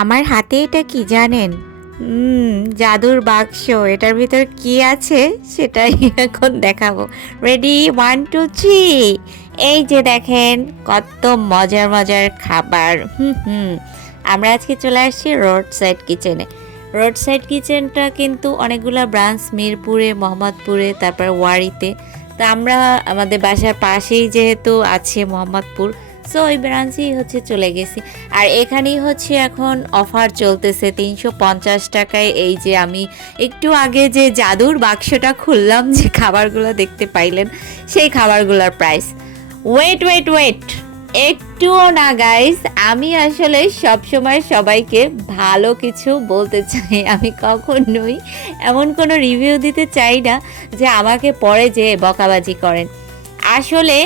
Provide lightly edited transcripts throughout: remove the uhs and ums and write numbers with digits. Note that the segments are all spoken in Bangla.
আমার হাতে এটা কি জানেন? জাদুর বাক্স। এটার ভিতর কি আছে সেটাই এখন দেখাবো। রেডি 1 2 3। এই যে দেখেন কত মজার মজার খাবার। আমরা আজকে চলে আসছি রোড সাইড কিচেনে। রোড সাইড কিচেনটা কিন্তু অনেকগুলো ব্রাঞ্চ মিরপুরে, মোহাম্মদপুরে, তারপর ওয়ারিতে। তো আমরা আমাদের বাসার পাশেই যেহেতু আছে মোহাম্মদপুর, সো ওই ব্রাঞ্চেই হচ্ছে চলে গেছি। আর এখানেই হচ্ছে এখন অফার চলতেছে 350 টাকায়। এই যে আমি একটু আগে যে জাদুর বাক্সটা খুললাম, যে খাবারগুলো দেখতে পাইলেন, সেই খাবারগুলোর প্রাইস। ওয়েট ওয়েট ওয়েট, একটুও না গাইস, আমি আসলে সবসময় সবাইকে ভালো কিছু বলতে চাই। আমি কখনোই এমন কোনো রিভিউ দিতে চাই না যে আমাকে পরে যে বকাবাজি করেন। আসলে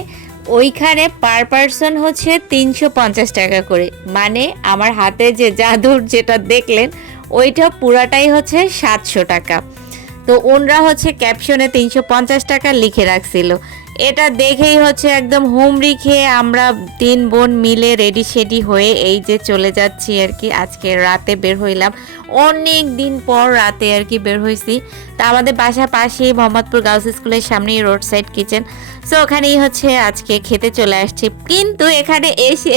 ওইখানে পার পারসন হচ্ছে 350 টাকা করে, মানে আমার হাতে যে জাদুর যেটা দেখলেন ওইটা পুরাটাই হচ্ছে 700 টাকা। তো ওনরা হচ্ছে ক্যাপশনে 350 টাকা লিখে রাখছিল। এটা দেখেই হচ্ছে একদম হুমড়ি খেয়ে আমরা 3 বোন মিলে রেডি শেডি হয়ে এই যে চলে যাচ্ছি আর কি। আজকে রাতে বের হইলাম, অনেক দিন পর রাতে আর কি বের হয়েছি। তা আমাদের বাসার পাশেই মোহাম্মদপুর গার্লস স্কুলের সামনেই রোড সাইড কিচেন, সো ওখানেই হচ্ছে আজকে খেতে চলে আসছি। কিন্তু এখানে এসে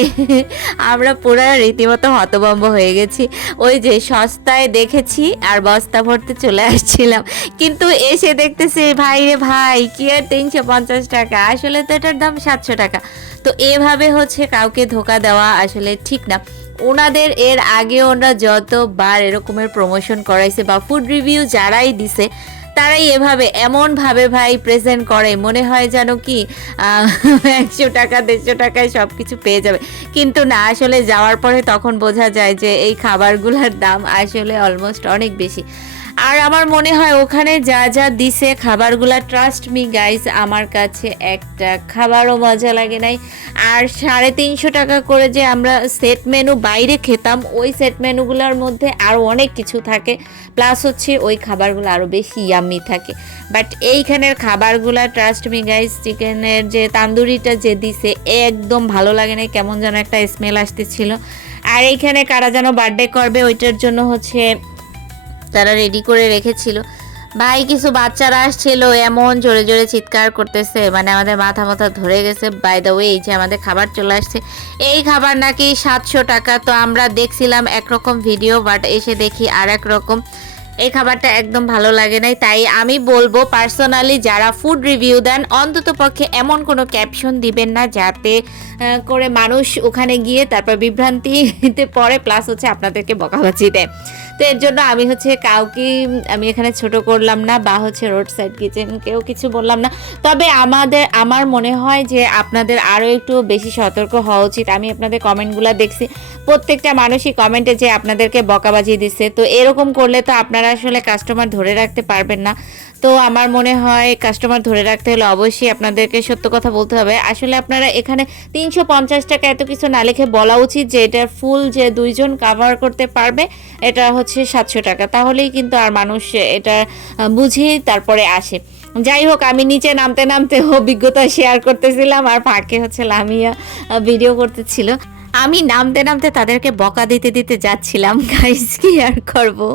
আমরা পুরো রীতিমতো হতভম্ব হয়ে গেছি। ওই যে সস্তায় দেখেছি আর বস্তা ভরতে চলে আসছিলাম, কিন্তু এসে দেখতেছি ভাই রে ভাই, কি আর 350 টাকা, আসলে তো এটার দাম 700 টাকা। তো এভাবে হচ্ছে কাউকে ধোকা দেওয়া আসলে ঠিক না। ওনাদের এর আগে ওনারা যতবার এরকমের প্রমোশন করাইছে বা ফুড রিভিউ যারাই দিছে, তারাই এভাবে এমনভাবে ভাই প্রেজেন্ট করে, মনে হয় যেন কি 100 টাকা 150 টাকায় সব কিছু পেয়ে যাবে। কিন্তু না, আসলে যাওয়ার পরে তখন বোঝা যায় যে এই খাবারগুলোর দাম আসলে অলমোস্ট অনেক বেশি। আর আমার মনে হয় ওখানে যা যা দিছে খাবারগুলা, ট্রাস্ট মি গাইস, আমার কাছে একটা খাবারও মজা লাগে নাই। আর 350 টাকা করে যে আমরা সেট মেনু বাইরে খেতাম, ওই সেট মেনুগুলোর মধ্যে আরও অনেক কিছু থাকে, প্লাস হচ্ছে ওই খাবারগুলো আরও বেশি ইয়াম্মি থাকে। বাট এইখানের খাবারগুলা ট্রাস্ট মি গাইস, চিকেনের যে তান্দুরিটা যে দিছে একদম ভালো লাগে নাই, কেমন যেন একটা স্মেল আসতেছিল। আর এইখানে কারা যেন বার্থডে করবে, ওইটার জন্য হচ্ছে তারা রেডি করে রেখেছিল। ভাই কিছু বাচ্চারা আসছিল, এমন জোরে জোরে চিৎকার করতেছে, মানে আমাদের মাথা মাথা ধরে গেছে। বাই দ্য ওয়ে, এই যে আমাদের খাবার চলে আসছে, এই খাবার নাকি 700 টাকা। তো আমরা দেখছিলাম একরকম ভিডিও, বাট এসে দেখি আর এক রকম। এই খাবারটা একদম ভালো লাগে নাই। তাই আমি বলবো পার্সোনালি যারা ফুড রিভিউ দেন, অন্তত পক্ষে এমন কোনো ক্যাপশন দিবেন না যাতে করে মানুষ ওখানে গিয়ে তারপর বিভ্রান্তিতে পড়ে, প্লাস হচ্ছে আপনাদেরকে বকাবাজি দেয়। তো এর জন্য আমি হচ্ছে কাউকে আমি এখানে ছোট করলাম না, বা হচ্ছে রোড সাইড কিচেনকেও কিছু বললাম না। তবে আমার মনে হয় যে আপনাদের আরও একটু বেশি সতর্ক হওয়া উচিত। আমি আপনাদের কমেন্টগুলো দেখছি, প্রত্যেকটা মানুষই কমেন্টে যে আপনাদেরকে বকাবাজি দিচ্ছে। তো এরকম করলে তো আপনারা আসলে কাস্টমার ধরে রাখতে পারবেন না। তো আমার মনে হয় কাস্টমার ধরে রাখতে হলে অবশ্যই আপনাদেরকে সত্য কথা বলতে হবে। আসলে আপনারা এখানে 350 টাকা এত কিছু না লিখে বলা উচিত যে এটার ফুল যে 2 জন কাভার করতে পারবে এটা হচ্ছে 700 টাকা, তাহলেই কিন্তু আর মানুষ এটা বুঝেই তারপরে আসে। যাই হোক, আমি নিচে নামতে নামতে অভিজ্ঞতা শেয়ার করতেছিলাম, আর ফাঁকে হচ্ছে লামিয়া ভিডিও করতেছিল। আমি নামতে নামতে তাদেরকে বকা দিতে দিতে যাচ্ছিলাম। গাইস কি আর করবো।